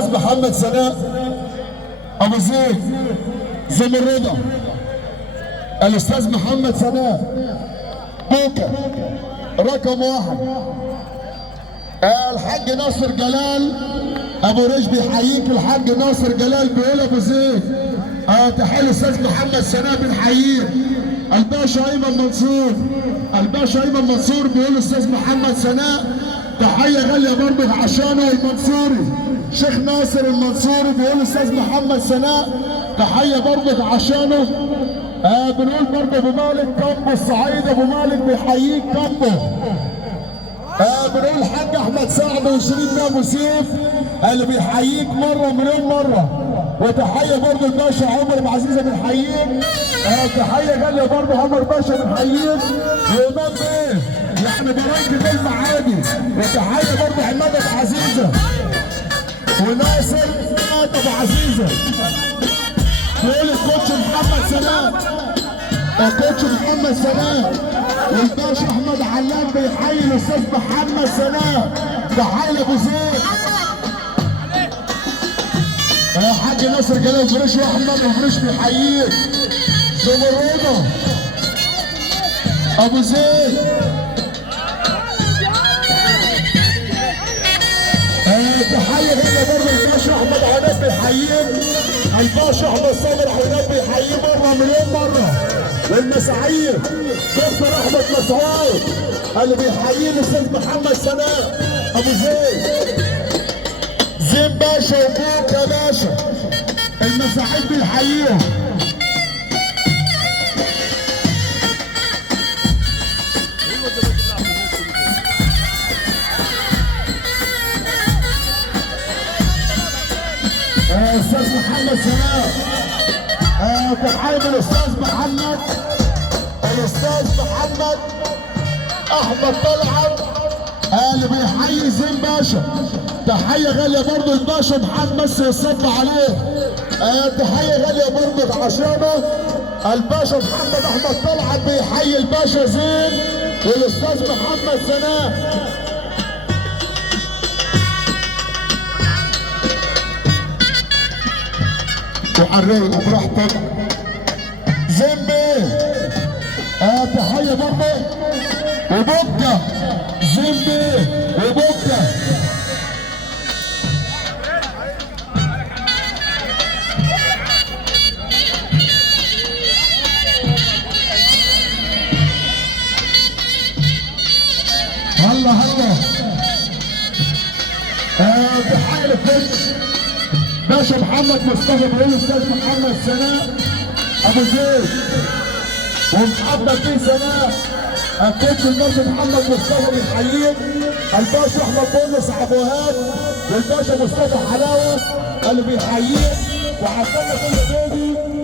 الاستاذ محمد سناء ابو زيد زمرده، الاستاذ محمد سناء بوكا رقم 1. الحاج ناصر جلال ابو ريش بيحييك. الحاج ناصر جلال بيقول ابو زيد تحيه الاستاذ محمد سناء بنحييه. الباشا ايمن منصور، الباشا ايمن منصور بيقول الاستاذ محمد سناء تحيه غاليه برضه عشانه. المنصوري شيخ ناصر المنصوري بيقول الاستاذ محمد سناء تحيه برضه عشانه. بنقول برضه ابو مالك كامبو الصعيد، ابو مالك بيحييك كامبو. بنقول الحاج احمد سعد وشيرين ابو سيف اللي بيحييك مره مليون مره. وتحيه برضه الباشا عمر ابو عزيزه بنحييك. تحيه غاليه برضه عمر باشا بنحييك. وامام بيه يعني برايك بالمعادي. وتحيه برضه عماد ابو عزيزه وناصر ابو عزيزه. بيقول الكوتش محمد سناء، الكوتش محمد سناء والباشا احمد علام بيحيي الاستاذ محمد سناء تحيه ابو زيد. حاج ناصر جلال فريش واحمد وفريش بيحييك. زمرده ابو زيد. تحيه غاليه برضه الباشا احمد عناب بيحييك. الباشا احمد صابر عناب بيحييه مره مليون مره. والمساعير دكتور احمد مسعود اللي بيحييه الاستاذ محمد سناء ابو زيد. زين باشا وبوكا باشا المساعير بيحييهم. الاستاذ محمد سناء تحيه الاستاذ محمد، الاستاذ محمد احمد طلعت اللي بيحيي زين باشا. تحيه غاليه برضه الباشا محمد بس يصب عليه. تحيه غاليه برضه عشانه. الباشا محمد احمد طلعت بيحيي الباشا زين والاستاذ محمد سناء. وحريه براحتك زين بيه. تحيه برضه وبوكا زين بيه وبوكا. هلا هلا. تحيه للكوتش باشا محمد مصطفى بيقول الاستاذ محمد سناء ابو زيد ومحمد بيه سناء. الكوتش الباشا محمد مصطفى بيحييك. الباشا احمد بونس ابو وهاب والباشا مصطفى حلاوه اللي بيحييك. وعسلنا كل بيبي